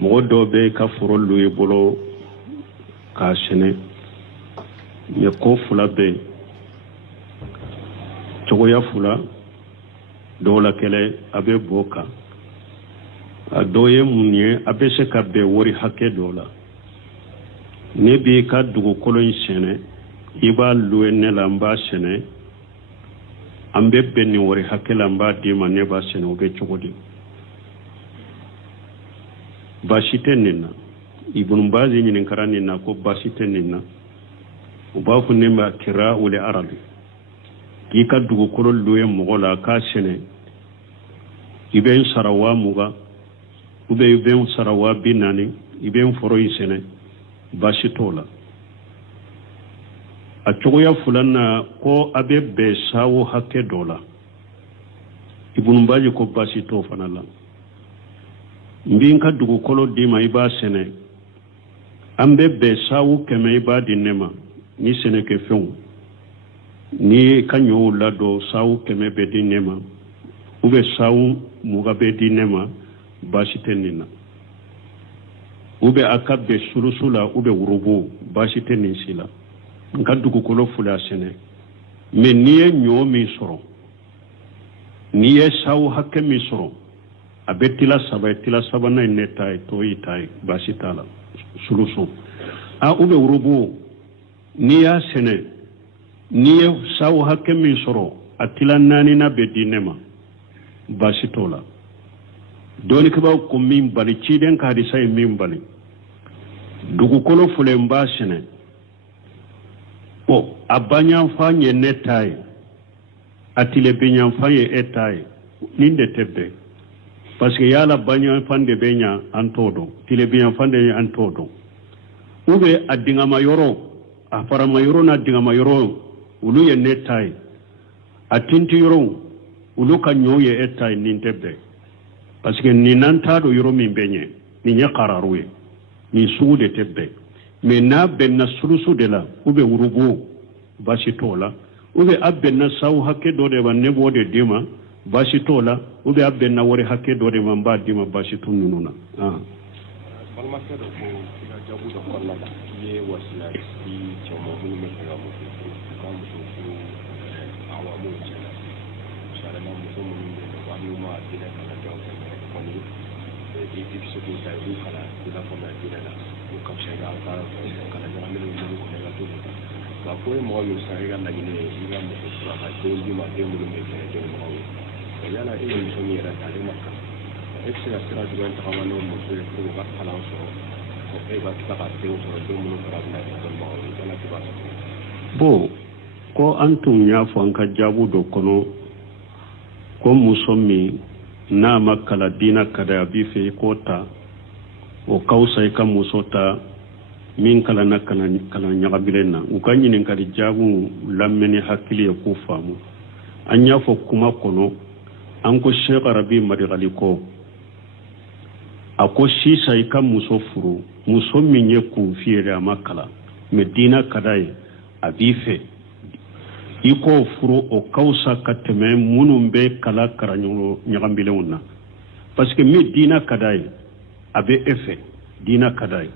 mɔgɔ dɔ bɛ ka foro lu i bolo k'a sɛnɛ mɛ ko fila bɛ yen cogoya fila dɔw la kɛlɛ a bɛ bɔ kan a dɔw ye mun ye a bɛ se ka bɛn wari hakɛ dɔw la ne b'i ka dugukolo in sɛnɛ i b'a lu ne la n b'a sɛnɛ an bɛ bɛn nin wari hakɛ la n b'a d'i ma ne b'a sɛnɛ o bɛ cogo di baasi tɛ nin na Ibn Baz ɲininkara nin na ko baasi tɛ nin na u b'a fɔ ne ma kira wuli arabi k'i ka dugukolo lu ye mɔgɔ la k'a sɛnɛ i bɛ n sara 20,000 ou bien i bɛ n sara 40,000 i bɛ n foro in sɛnɛ baasi t'o la a cogoya filanan ko a bɛ bɛn sawo hakɛ dɔ la Ibn Baz ko baasi t'o fana la n bɛ n ka dugukolo d'i ma i b'a sɛnɛ an bɛ bɛn sawo 100 i b'a di ne ma ni sɛnɛkɛfɛnw ni ka ɲɔw ladon sawo 100 bɛ di ne ma ou bien sawo 20 bɛ di ne ma baasi tɛ nin na ou bien a ka bɛn surusu la ou bien worobo baasi tɛ nin si la n ka dugukolo fila sɛnɛ mais n'i ye ɲɔ min sɔrɔ n'i ye sawo hakɛ min sɔrɔ a bɛ tila 3 ye tila 3nan ye ne ta ye tɔ y'i ta ye baasi t'a la surusu ou bien worobo n'i y'a sɛnɛ n'i ye sawo hakɛ min sɔrɔ a tila 4nan bɛ di ne ma baasi t'o la dɔɔnikɛlaw ko min bali ciden ka hadisa ye min bali dugukolo fila n b'a sɛnɛ a baɲanfan ye ne ta ye a tilebiɲanfan ye e ta ye nin de tɛ bɛn parce que yala baɲanfan de bɛ ɲa an t'o dɔn tilebiɲanfan de an t'o dɔn ou bien a dingama yɔrɔ a farama yɔrɔ n'a dingama yɔrɔ olu ye ne ta ye a tinti yɔrɔ olu ka ɲɔw ye e ta ye nin tɛ bɛn parce que nin n'an t'a dɔn yɔrɔ min bɛ ɲɛ nin ye qararu ye nin sugu de tɛ bɛn mais n'a bɛnna surusu de la ou bien wurubo baasi t'o la ou bien a bɛnna sawo hakɛ dɔ de ma ne b'o de d'i ma baasi t'o la ou bien a bɛnna wari hakɛ dɔ de ma n b'a d'i ma baasi t'u ninnu na balimakɛ dɔ ko i ka jaabi dɔ kɔnɔna la i ye wasila di cɛw ma minnu bɛ fɛ ka muso furu u ka muso furu awamuw cɛla misaliyala muso minnu bɛ yen wa n'u ma diinɛ kalan kɛ kɔni i bɛ se k'u ta olu kalan i n'a fɔ diinɛ la o ka fisa i ka kalan ɲagaminen minnu kɔnɔ i ka t'olu ta nka ko ye mɔgɔ min san i ka laɲini ye i ka muso furu a ka den d'i ma den minnu bɛ kɛ dɔnnibagaw ye yala e ye muso min yɛrɛ ta ale ma kalan e bɛ se ka sira jumɛn tagama n'o muso ye pour ka kalan sɔrɔ e ka tila ka denw sɔrɔ den minnu fana bɛna kɛ dɔnnibagaw ye yala k'i b'a sɔrɔ bon ko an tun y'a fɔ an ka jaabu dɔ kɔnɔ ko muso min n'a ma kalan diinɛ ka di a b'i fɛ i k'o ta o ka fisa i ka muso ta min kalanna kalan ɲagabilen na u ka ɲininkali jaabiw lamɛn ni hakili ye k'u faamu an y'a fɔ kuma kɔnɔ an ko Sheikh Rabi Madigali ko a ko sisan i ka muso furu muso min ye kunfi yɛrɛ a ma kalan mais diinɛ ka d'a ye a b'i fɛ i k'o furu o ka fisa ka tɛmɛ minnu bɛ kalan ɲagabilenw na parce que min diinɛ ka d'a ye a bɛ e fɛ diinɛ ka d'a ye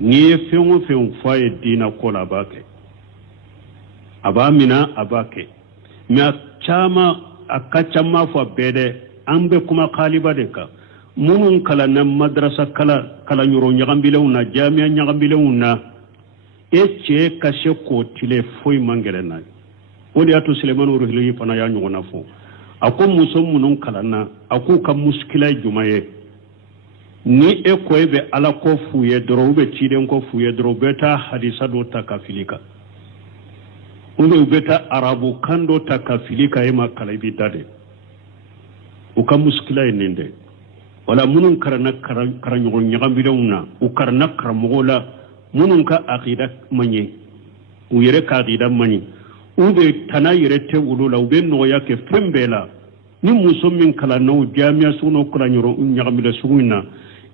n'i ye fɛn o fɛn fɔ a ye diinɛ ko la a b'a kɛ a b'a minɛ a b'a kɛ mais a ka caman fɔ bɛɛ dɛ an bɛ kuma kaliba de kan minnu kalanna madrasa kalan yɔrɔ ɲagabilenw na jamiya ɲagabilenw na e cɛ ka se k'o tile foyi man gɛlɛn na o de y'a to Sulemani Ruhili fana y'a ɲɔgɔnna fɔ a ko muso minnu kalanna a k'u ka muskila ye jumɛn ye ni e ko e bɛ ala ko f'u ye dɔrɔn u bɛ ciden ko f'u ye dɔrɔn u bɛ taa hadisa dɔ ta ka fili kan u bɛ taa arabu kan dɔ ta ka fili kan e ma kalan i b'i da de u ka muskila ye nin de wala minnu karanna karamɔgɔ ɲagabilenw na u karanna karamɔgɔw la minnu ka akida man ɲɛ u yɛrɛ ka akida man ɲɛ u bɛ tana yɛrɛ tɛ olu la u bɛ nɔgɔya kɛ fɛn bɛɛ la ni muso min kalanna o jamiya sugu n'o kalan ɲagabilen sugu in na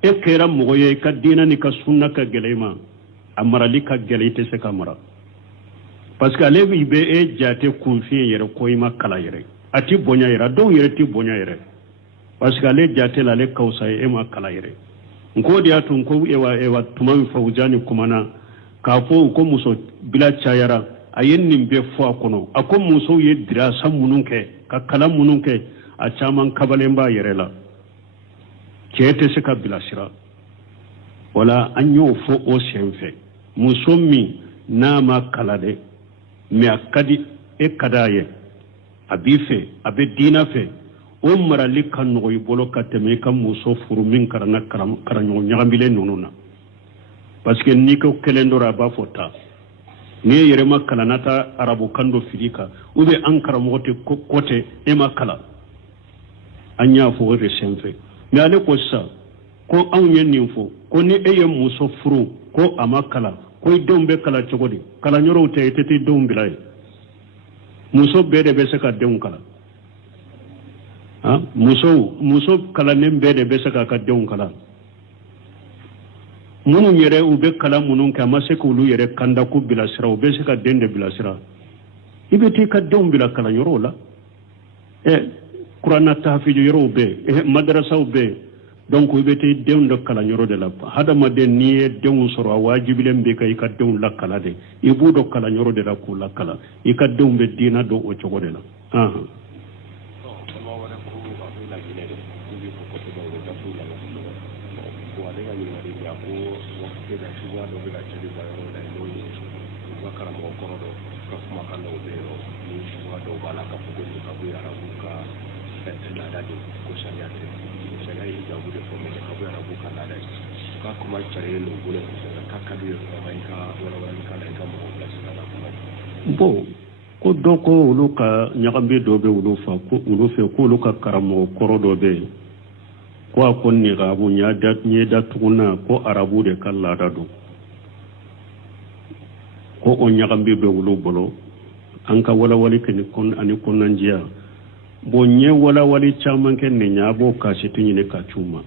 e kɛra mɔgɔ ye i ka diinɛ ni ka sunna ka gɛlɛn i ma a marali ka gɛlɛn i tɛ se ka mara parce que ale bɛ e jate kunfin yɛrɛ ko i ma kalan yɛrɛ a ti bonya yɛrɛ dɔw yɛrɛ ti bonya yɛrɛ parce que ale jate la ale ka fisa e ma kalan yɛrɛ ngodi atun ko ewa tumam fawjani kumana ka fo ko muso bila chayara ayennin be fo akono akon muso ye dira sam mununke ka kala mununke a caman kabalen ba yɛrɛ la cɛ tɛ se ka bilasira wala an y'o fɔ o sen fɛ muso min n'a ma kala dɛ mais a ka di e ka d'a ye a b'i fɛ a bɛ diina fɛ o marali ka nɔgɔ i bolo ka tɛmɛ i ka muso furu min karanna karaɲɔgɔn ɲagaminen ninnu na parce que n'i ko kelen dɔrɔn a b'a fɔ ta n'i ye yɛrɛ ma kalan na taa arabu kan dɔ fili kan ou bien an karamɔgɔ tɛ ko tɛ e ma kalan an y'a fɔ o de senfɛ mais ale ko sisan ko anw ye nin fɔ ko ni e ye muso furu ko a ma kalan ko i denw bɛ kalan cogo di kalanyɔrɔw tɛ i tɛ t'i denw bila yen muso bɛɛ de bɛ se ka denw kalan muso kalannen bɛɛ de bɛ se k'a ka denw kalan minnu yɛrɛ u bɛ kalan minnu kɛ a ma se k'olu yɛrɛ kanda ko bilasira u bɛ se ka den de bilasira i bɛ t'i ka denw bila kalanyɔrɔw la kuranna tahfiju yɔrɔw bɛ madrasaw bɛ donc i bɛ t'i denw dɔ kalanyɔrɔ de la hadamaden n'i ye denw sɔrɔ a waajibilen bɛ ka i ka denw lakala de i b'u dɔ kalanyɔrɔ de la k'u lakala i ka denw bɛ diina dɔn o cogo de la bon ko dɔ ko olu ka ɲagambe dɔ bɛ olu fɛ k'olu ka karamɔgɔ kɔrɔ dɔ bɛ yen ko a ko niqabu ɲɛ datuguna ko arabu de ka laada don ko o ɲagambe bɛ olu bolo an ka walawali kɛ ani kɔnɔnandiya bon ɲɛ walawali caman kɛ nin ɲa a b'o kaasitu ɲini ka c'u ma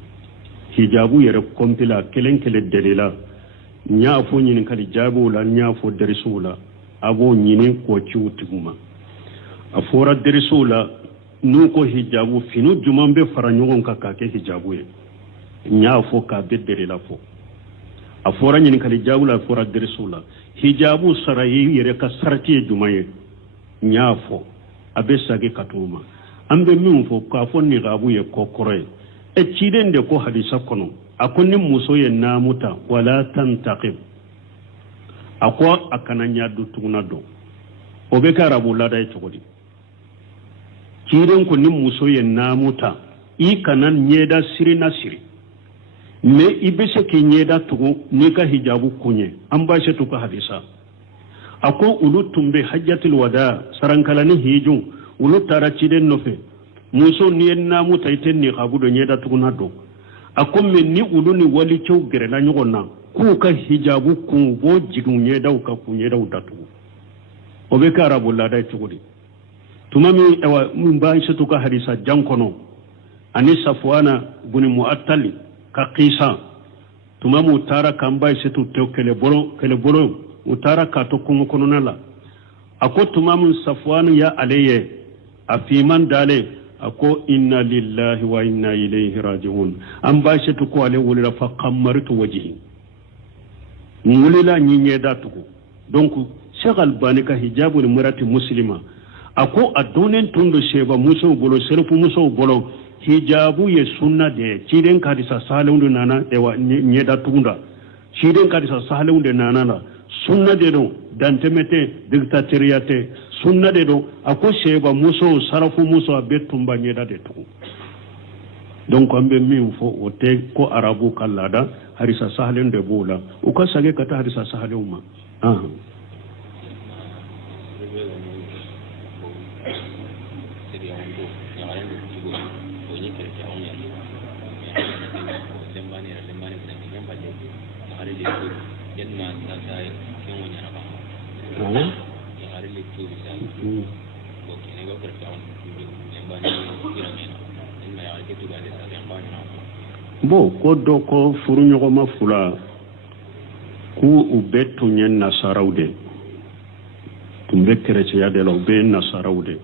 hijabu yɛrɛ kɔmpila kelen kelen delila n y'a fɔ ɲininkali jaabiw la n y'a fɔ darisuw la a b'o ɲini k'o ci u tigiw ma a fɔra darisuw la n'u ko hijabu fini juman bɛ fara ɲɔgɔn kan k'a kɛ hijabu ye n y'a fɔ k'a bɛ derela fɔ a fɔra ɲininkali jaabiw la a fɔra darisuw la hijabu sara i yɛrɛ ka sarati ye juman ye n y'a fɔ a bɛ sagi ka t'o ma an bɛ min fɔ k'a fɔ niqabu ye kɔkɔrɔ ye ciden de ko hadisa kɔnɔ a ko ni muso ye naamu ta wala tantaqib a ko a kana ɲadu tuguna dɔn o bɛ kɛ arabu laada ye cogo di ciden ko ni muso ye naamu ta i kana ɲɛda siri na siri mais i bɛ se k'i ɲɛda tugu n'i ka hijabu kun ye an b'a se to ka hadisa a ko olu tun bɛ hajjatul wada sarankalani hijun olu taara ciden nɔfɛ muso ni ye naamu ta i tɛ niqabu dɔ ɲɛda tuguna dɔn a ko mais ni olu ni walicɛw gɛrɛla ɲɔgɔn na k'u ka hijabu kun b'o jigin ɲɛdaw kan k'u ɲɛdaw datugu o bɛ kɛ arabu laada ye cogo di tuma min b'a se to ka hadisa jan kɔnɔ ani safuwana buni mu'attali ka qisan tuma min u taara k'an b'a se to kɛlɛbolo u taara k'a to kungo kɔnɔna la a ko tuma min safuwana ya ale ye a fiman dalen a ko inna lillahi wa inna ilayhi raji'un an b'a se to ko ale wulila fa qammaritu wajhi wulila ni ɲɛda tugu donc Sheikh Albani ka hijabul marati muslima a ko a donnen tun do seba musow bolo serfu musow bolo hijabu ye sunna de ciden ka disa sahalun de nana ewa ɲɛda tugunda ciden ka disa sahalun de nana la sunna de don dantemete dictatorial tɛ sunna de don a ko seba musow sarafu muso a bɛ tun ba ɲɛda de tugu donc an bɛ min fɔ o tɛ ko arabu ka laada harisa sahalen de b'o la u ka sage ka taa harisa sahalenw ma bon ko dɔ ko furuɲɔgɔnma fila k'u bɛɛ tun ye nasaraw de tun bɛ kɛrɛcɛya de la u bɛɛ ye nasaraw de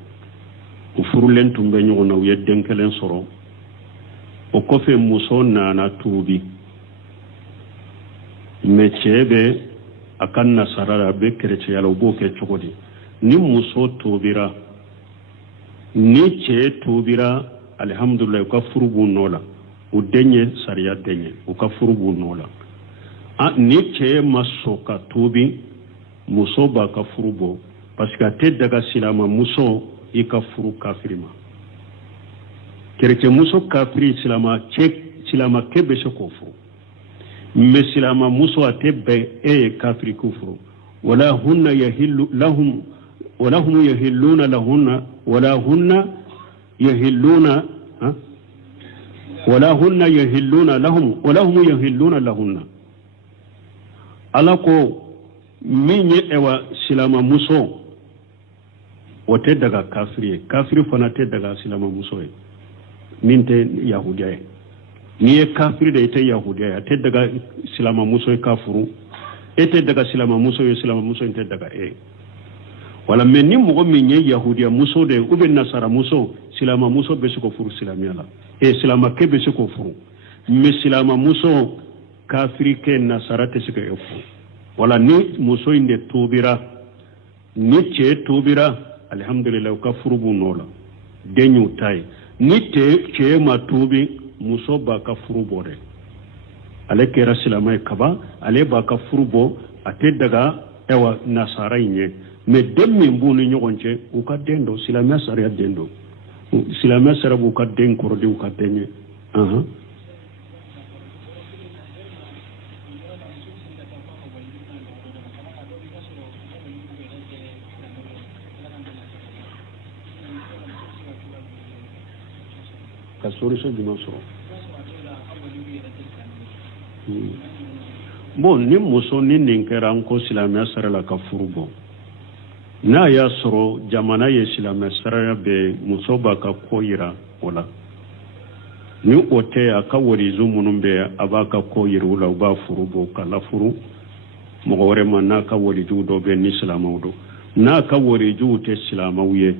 u furulen tun bɛ ɲɔgɔn na u ye den kelen sɔrɔ o kɔfɛ muso nana tuubi me chebe akan nasara be chrétien yalo bo ke chogodi ni muso tobira ni che tobira alhamdulillah ka furubu nola u denye sariya denye u ka furubu nola ni che masoka tobi muso ba ka furubo parce que te daga silama muso i ka furu kafirima chrétien muso kafiri silama kebe se ko furu mais silama muso atebe kafiri kufuru wala hunna yahillu lahum wala hum yahilluna lahunna wala hunna yahilluna wala hunna yahilluna lahum wala hum yahilluna lahunna alako minye ewa silama muso wote daga kafiri fana te daga silama muso minte yahudiya ni ye kafiri da ita yahudiya te daga silama muso kafuru ete daga silama muso te daga wala men ni mogo min ye yahudiya muso de ube nasara muso silama muso be se ko furu silamiya la silama ke be se ko furu mais silama muso kafiri ke nasara te se ko furu wala ni muso inde tobira ni che tobira alhamdulillah ka furu bu nola denyu tay ni te che ma tobi muso ba ka furu bore ale kera silama kaba ale ba ka furu bo ate daga ewa nasara inye mais demmi mbuni nyogonche u ka dendo silama sariya dendo silama sarabu ka den korodi u ka denye ka solution jumɛn sɔrɔ bon ni muso ni nin kɛra an ko silamɛya sara la ka furu bɔ n'a y'a sɔrɔ jamana ye silamɛ saraya bɛ muso b'a ka ko yira o la ni o tɛ a ka warizu minnu bɛ a b'a ka ko yira u la u b'a furu bɔ ka lafuru mɔgɔ wɛrɛ ma n'a ka warijuw dɔ bɛ ni silamɛw don n'a ka warijuw tɛ silamɛw ye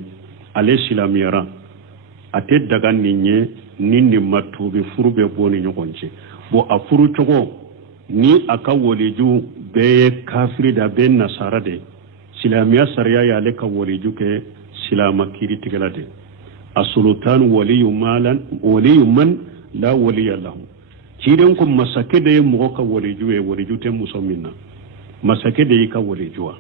ale silamɛyara a tɛ daga nin ye ni nin ma tubi furu bɛ bɔ ni ɲɔgɔn cɛ bon a furu cogo ni a ka waliju bɛɛ ye kafiri da bɛɛ nasara de silamɛya sariya y'ale ka waliju kɛ silama kiiritigɛla de a sultan waliyu man la waliya lahu ciden ko masakɛ de ye mɔgɔ ka waliju ye waliju tɛ muso min na masakɛ de y'i ka walijuwa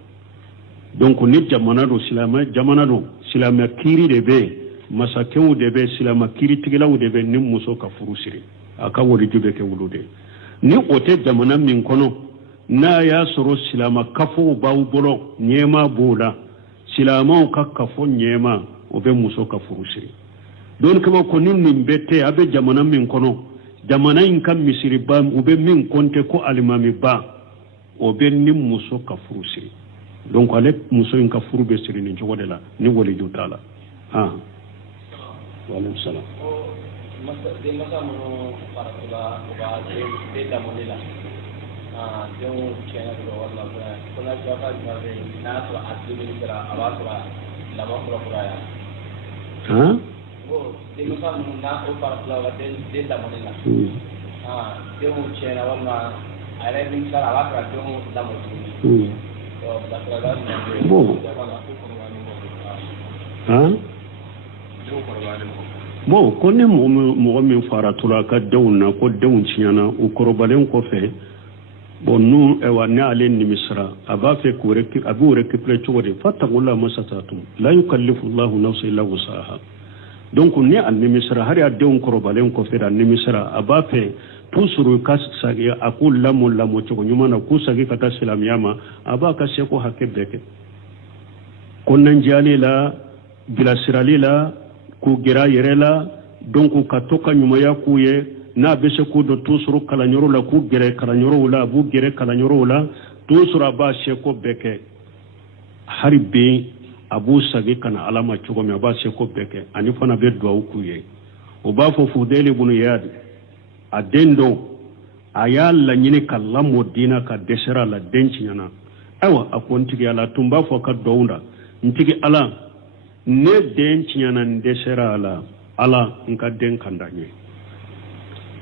donc ni jamana do silamɛya kiiri de bɛ yen masakɛw de bɛ silama kiiritigɛlaw de bɛ ni muso ka furu siri a ka waliju bɛ kɛ wulu de ni o tɛ jamana min kɔnɔ n'a y'a sɔrɔ silama kafow b'aw bolo ɲɛma b'o la silamaw ka kafo ɲɛma o bɛ muso ka furu siri don kama ko ni nin bɛ tɛ a bɛ jamana min kɔnɔ jamana in ka misiriba u bɛ min kɔnte ko alimamiba o bɛ ni muso ka furu siri donc ale muso in ka furu bɛ siri nin cogo de la ni waliju t'a la Waalaikum salam. Den masa minnu faratula u ka den lamɔli la denw tiɲɛna dɔrɔn walima ko na jɔ ka jumɛn bɛ yen n'a sɔrɔ a dumuni kɛra a b'a sɔrɔ lamɔ kura yan. Bon den masa minnu n'a o faratula u ka den lamɔli la denw tiɲɛna walima a yɛrɛ min kɛra a b'a sɔrɔ denw lamɔ tuguni. Bon ko ni mɔgɔ min faratula ka denw na ko denw tiɲɛna u kɔrɔbalen kɔfɛ bon nu ewa ne ale nimisira a b'a fɛ a b'u récupérer cogo di fattaqullaha masatatum la yukallifu Allahu nafsan illa wusaha donc ni a nimisira hari a denw kɔrɔbalen kɔfɛ a nimisira a b'a fɛ toujours ka sagi a k'u lamɔ cogo ɲuman na k'u sagi ka taa silamɛya ma a b'a ka seko hakɛ bɛɛ kɛ kɔnɔnajali la bilasirali la k'u gɛrɛ a yɛrɛ la donc ka to ka ɲumanya k'u ye n'a bɛ se k'u dɔ toujours kalanyɔrɔ la k'u gɛrɛ kalanyɔrɔw la a b'u gɛrɛ kalanyɔrɔw la toujours a b'a seko bɛɛ kɛ hari bi a b'u sagi ka na ala ma cogo min a b'a seko bɛɛ kɛ ani fana bɛ duwawu k'u ye o b'a fɔ Fudayl ibn Iyad a den dɔw a y'a laɲini ka lamɔ diina ka dɛsɛra a la den tiɲɛna ayiwa a ko n tigi ala tun b'a fɔ ka duwawu da n tigi ala ne den tiɲɛna n dɛsɛra a la ala n ka den kanda n ye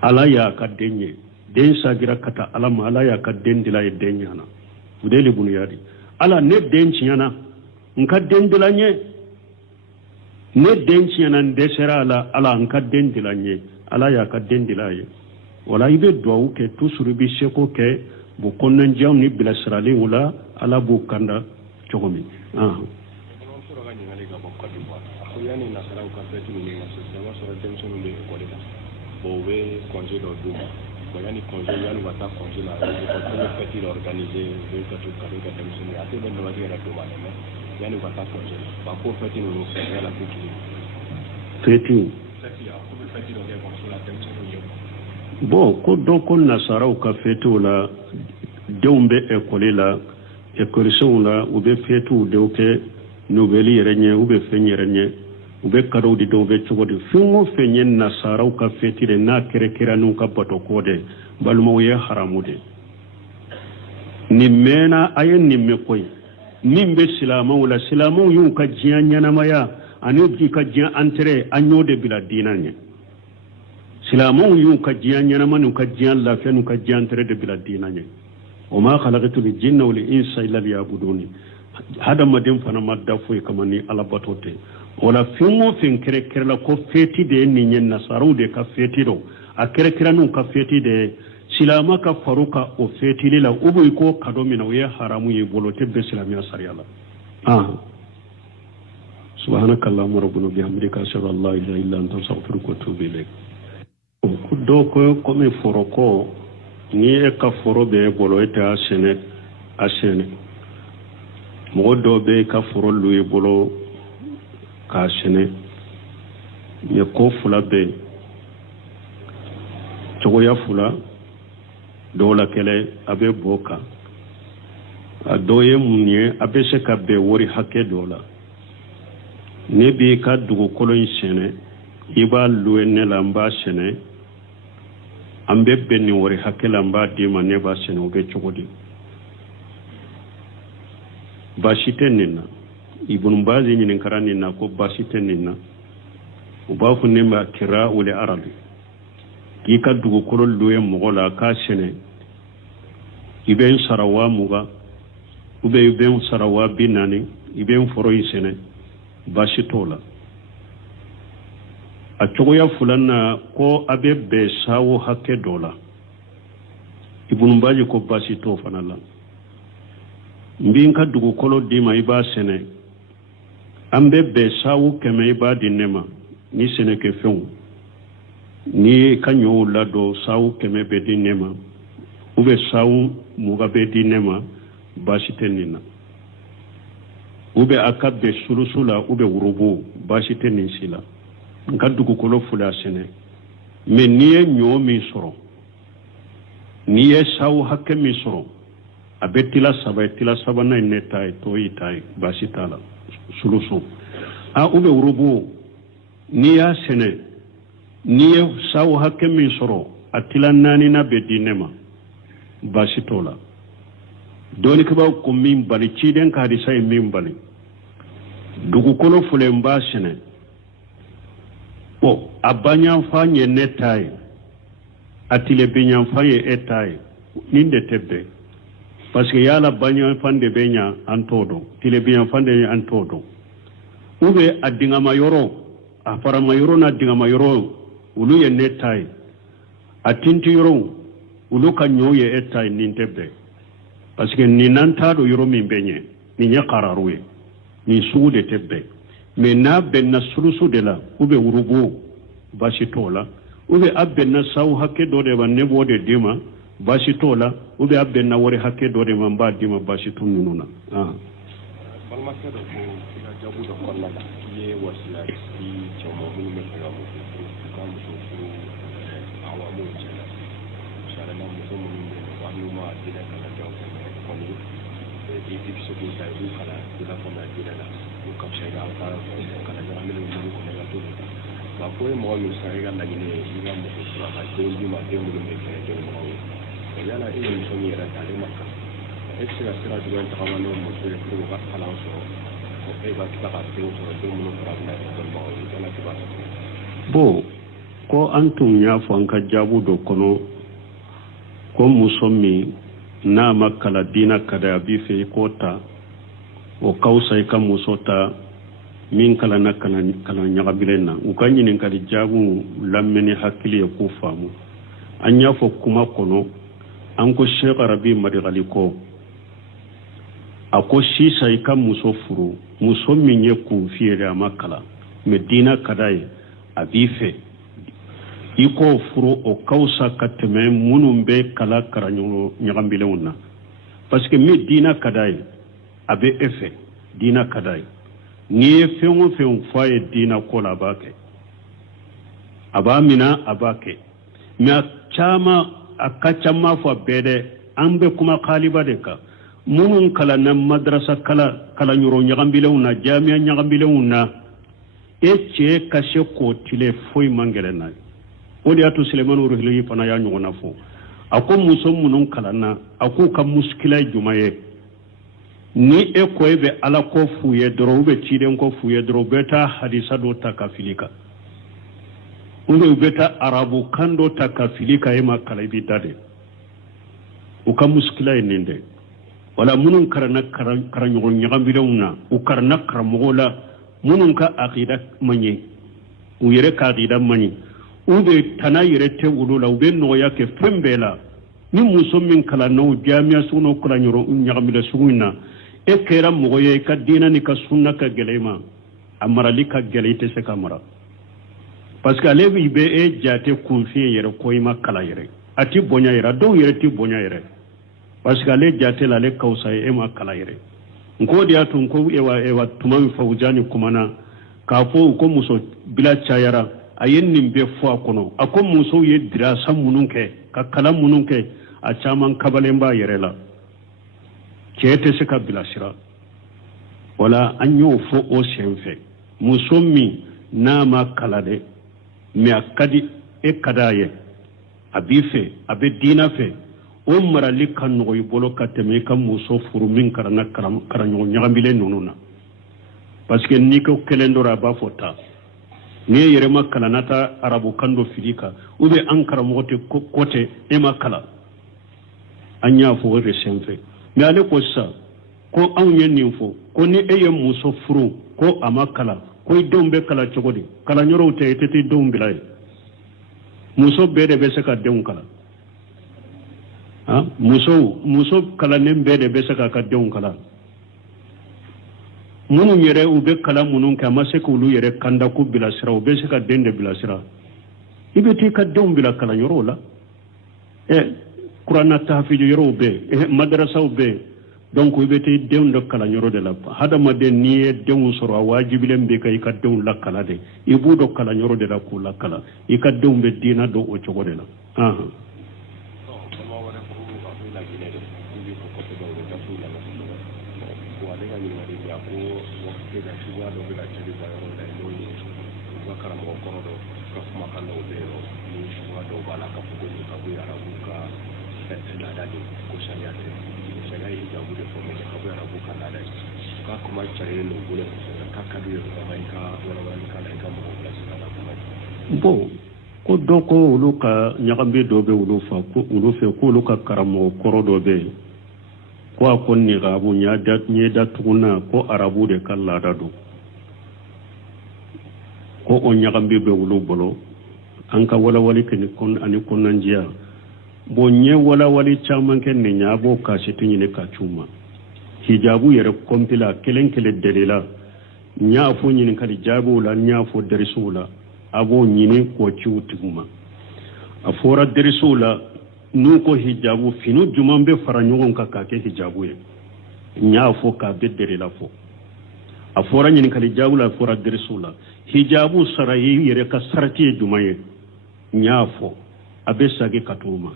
ala y'a ka den ye den sagira kata alama ala ya ka den dila e den yana udele bunu yadi ala ne den ciana nka den dila nye ne den ciana ndesera ala nka den dila nye ala ya ka den dila ye wala ibe duawu ke tusuru bi seko ke bu konnan jaw ni bila sirali wala ala bu kanda cogomi yani nasara ka fetu ni masisi ma soro demsonu be ko de bo we congé do duma bo yani congé yani wata congé la ko feti organiser be ko to ka de demsonu ate ben do wadi la duma ne yani wata congé ba ko feti no se la feti ya ko feti do ke ko la demsonu yo bo ko do ko nasara ka fetu la deumbe école la école la ou be fetu de ke nouvelle yerenye ou be fenyerenye ube kado di do be chogodi fingo fenyen nasara ka fetire na kere nu ka bato kode balmo ye haramude ni mena ayen ni me koy nimbe silama wala silama yu ka jiya nyana maya ani di ka jiya antre anyode bila dinanye silama yu ka jiya nyana manu ka jiya la fenu ka jiya antre de bila dinanye o ma khalaqatul jinna wal insa illa liya'buduni hada madin fana madda foy kamani ala batote wala fingo fin kere la ko feti de ni nyen nasaru de ka feti do a kere nun ka feti de silama ka faruka o feti la ubu ko kado mina we haramu ye bolote be silamiya sariyala subhanakallahumma rabbuna bihamdika ashhadu an la ilaha illa anta astaghfiruka wa atubu ilayk do ko me foroko ni e ka foro be bolo eta asene mo do be ka foro lu e bolo ka sene ye ko fula be cogoya fula dola kele abe boka a doye munye abe se ka be wori hake dola ne bi ka dugu kolon sene iba luwe ne lamba sene ambe benni wori hake lamba dima ne ba sene ube cogodi bashite nina ibn bazi ni karani na ko basite nina ubafu nema kira ule arabi ki ka dugu kolon luwe mogola ka sene iben sarawa muga ube iben sarawa binani iben foro sene bashitola a cogoya fulanna ko abe be sawo hakke dola ibn baji ko basito fanala mbin ka dugu kolo dima iba sene ambe be sawo keme iba dinema ni sene ke fen ni kanyo lado sawo keme be dinema ube sawo muga be dinema bashitenina ube akabe sulusula ube urubu bashitenin sila nka dugu kolo fula sene me niye nyo mi soro niye sawo hakke mi soro abe tila saba na netai to itai basitala sulusu a ube urubu niya sene niye sawo hakke mi soro atila nani na be dinema basitola doni kaba ko min bali ciden ka hadisa min bali dugu kolo fule mba sene o abanya fanye netai atile binya fanye etai ninde tebbe parce que yala banya fande benya antodo tile binya fande antodo ube adinga mayoro afara mayoro na adinga mayoro ulu ye netai atinti yoro ulu kanyoye etai nintebbe parce que ni nantado yoro min benye ni nya qararuwe ni suude tebbe mais na benna sulusu de la ube urubu basitola ube abbenna saw hakke do de banne bode dima basitola ube abbenna wori hakke do de man ba dima basitun nununa balma kedo ko ila jabu do kolla ye wasila ci chomo mun me ko mo kam so fu awamu jela sala na mo mun wa ñu ma dina kala jaw ko ni di so ko tay du kala dina ko na dina la ko kam sey ga ta kala jara mi mo ko la to ba ko mo mi sa ga la ni ina mo ko la ko di ma de mo me ko de mo ko yala e mi so mi ra ta le makka extra sira du en ta no mo so ko ba kala so ko e ba ta ka te so de mo ko ra na ko mo ina ti ba bo ko antum ya fanka jabu do kono ko muso min n'a ma kala diina kada a b'i fɛ i k'o ta o ka wusa i ka muso ta min kalanna kalan ɲagabilen na u ka ɲininkali jaabiw lamɛnni hakili ye k'u faamu an y'a fɔ kuma kɔnɔ an ko Sheikh Rabi Madigali ko a ko sisan i ka muso furu muso min ye kunfi yɛrɛ a ma kala mais diina ka d'a ye a b'i fɛ i k'o furu o ka wusa ka tɛmɛ minnu bɛ kala ɲagabilenw na parce que min diina ka d'a ye a bɛ e fɛ diina ka d'a ye n'i ye fɛn o fɛn fɔ a ye diina ko la a b'a kɛ a b'a minɛ a b'a kɛ mais a ka ca m'a fɔ bɛɛ dɛ an bɛ kuma kaliba de kan minnu kalanna madrasa kalanyɔrɔ ɲagabilenw na jamiya ɲagabilenw na e cɛ ka se k'o tile foyi man gɛlɛn n'a ye o de y'a to Sulemani Ruhili fana y'a ɲɔgɔnna fɔ a ko muso minnu kalanna a k'u ka muskila ye juma ye ni e ko e bɛ ala ko f'u ye dɔrɔn u bɛ ciden ko f'u ye dɔrɔn u bɛ taa hadisa dɔ ta ka fili kan u bɛ taa arabu kan dɔ ta ka fili kan e ma kala i b'i da de u ka muskila ye nin de wala minnu karanna karamɔgɔ ɲagabilenw na u karanna karamɔgɔw la minnu ka akida man ɲɛ u yɛrɛ ka akida man ɲɛ u bɛ tana yɛrɛ tɛ olu la u bɛ nɔgɔya kɛ fɛn bɛɛ la ni muso min kalanna o jamiya sugu n'o kalanyɔrɔ ɲagabilen sugu in na e kɛra mɔgɔ ye i ka diina ni ka sunna ka gɛlɛ i ma a marali ka gɛlɛ i tɛ se ka mara parce que ale bɛ e jate kunfin yɛrɛ ko i ma kala yɛrɛ a ti bonya yɛrɛ dɔw yɛrɛ ti bonya yɛrɛ parce que ale jate la ale ka wusa e ma kala yɛrɛ nko de y'a to nko ewa tuma min fɔ Ujani kumana k'a fɔ ko muso bila cayara a ye nin bɛɛ fɔ a kɔnɔ a ko musow ye dirasa minnu kɛ ka kalan minnu kɛ a caman kabalen b'a yɛrɛ la cɛ tɛ se ka bilasira wala an y'o fɔ o sen fɛ muso min n'a ma kala dɛ mais a ka di e ka d'a ye a b'i fɛ a bɛ diina fɛ o marali ka nɔgɔ i bolo ka tɛmɛ i ka muso furu min karanna karamɔgɔ ɲagabilen ninnu na parce que n'i ko kelen dɔrɔn a b'a fɔ ta n'i ye yɛrɛ ma kalanna ta arabu kan dɔ fili kan ou bien an karamɔgɔ tɛ ko tɛ e ma kala an y'a fɔ o de sen fɛ mais ale ko sisan ko anw ye nin fɔ ko ni e ye muso furu ko a ma kala ko i denw bɛ kala cogo di kalanyɔrɔw tɛ i tɛ t'i denw bila ye muso bɛɛ de bɛ se ka denw kala muso kalannen bɛɛ de bɛ se k'a ka denw kala minnu yɛrɛ u bɛ kala minnu kɛ a ma se k'olu yɛrɛ kanda ko bilasira u bɛ se ka den de bilasira i bɛ t'i ka denw bila kalanyɔrɔw la kuranna tahafiju yɔrɔw bɛ yen madarasaw bɛ yen donc i bɛ t'i denw dɔ kalanyɔrɔ de la hadamaden n'i ye denw sɔrɔ a wajibilen bɛ ka i ka denw lakala de i b'u dɔ kalanyɔrɔ de la k'u lakala i ka denw bɛ diina dɔn o cogo de la bon ko dɔ ko olu ka ɲagamin dɔ bɛ olu fɛ k'olu ka karamɔgɔ kɔrɔ dɔ bɛ yen ko a ko niqabu ɲɛ datuguna ko arabu de ka laada don ko o ɲagamin bɛ olu bolo an ka walawali kɛ ani kɔnɔnandiya bon ɲɛ walawali caman kɛ nin ɲɛ a b'o kasiti ɲini ka c'u ma hijabu yɛrɛ kɔmpila kelen deli la n y'a fɔ ɲininkali jaabiw la n y'a fɔ darisuw la a b'o ɲini k'o ci u tigiw ma a fɔra darisuw la n'u ko hijabu fini juman bɛ fara ɲɔgɔn kan k'a kɛ hijabu ye n y'a fɔ k'a bɛ deli la fɔ a fɔra ɲininkali jaabiw la a fɔra darisuw la hijabu sara i yɛrɛ ka sarati ye juman ye n y'a fɔ a bɛ sagi ka t'o ma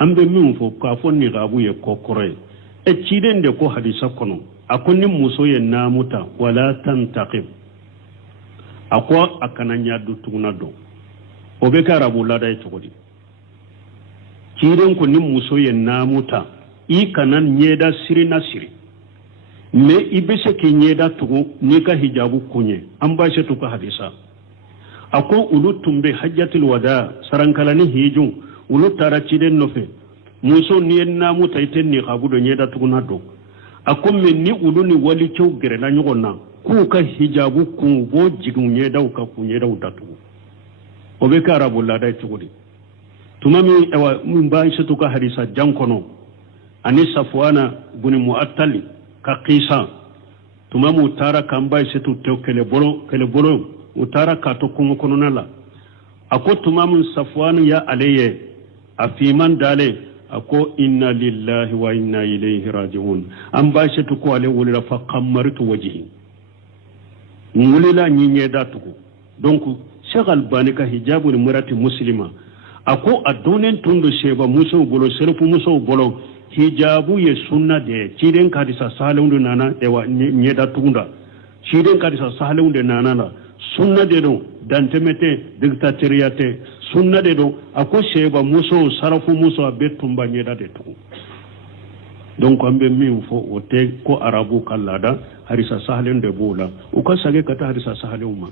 an bɛ min fɔ k'a fɔ niqabu ye kɔkɔrɔ ye ciden de ko hadisa kɔnɔ a ko ni muso ye naamu ta wala tantaqib a ko a kana ɲadu tuguna dɔn o bɛ kɛ arabu laada ye cogo di ciden ko ni muso ye naamu ta i kana ɲɛda siri na siri mais i bɛ se k'i ɲɛda tugu n'i ka hijabu kun ye an b'a se tu ka hadisa a ko olu tun bɛ hajjatul wada sarankalani hijun olu taara ciden nɔfɛ muso ni na muta iten ni khabudo nyeda tuguna do akomme ni uluni wali cew gere na nyogonna ku ka hijabu ku bo jigu nyeda ka ku nyeda utatu obe ka arabu la dai tugudi tumami ewa mba isatu ka hadisa jankono ani safwana buni muattali ka qisa tumamu tara kamba isatu to kele bolo utara ka to kungo kono nala ako tumamu safwanu ya aleye afiman dale ako inna lillahi wa inna ilayhi raji'un an bashi tuko ale wulira fa qamartu wajhi wulila nyinye datuko donc Cheikh Albani ka hijabu ni murati muslima ako adonen tundo sheba muso bolo serfu muso bolo hijabu ye sunna de ciden kadisa salundu nana ewa nyeda tunda ciden kadisa salundu nana la sunna de do dantemete dictatoriate sunna de do ako sheba muso sarafu muso abetumba nyeda de tu donc ambe mi fo o te ko arabu kallada harisa sahlen de bola o ka sage kata harisa sahlen ma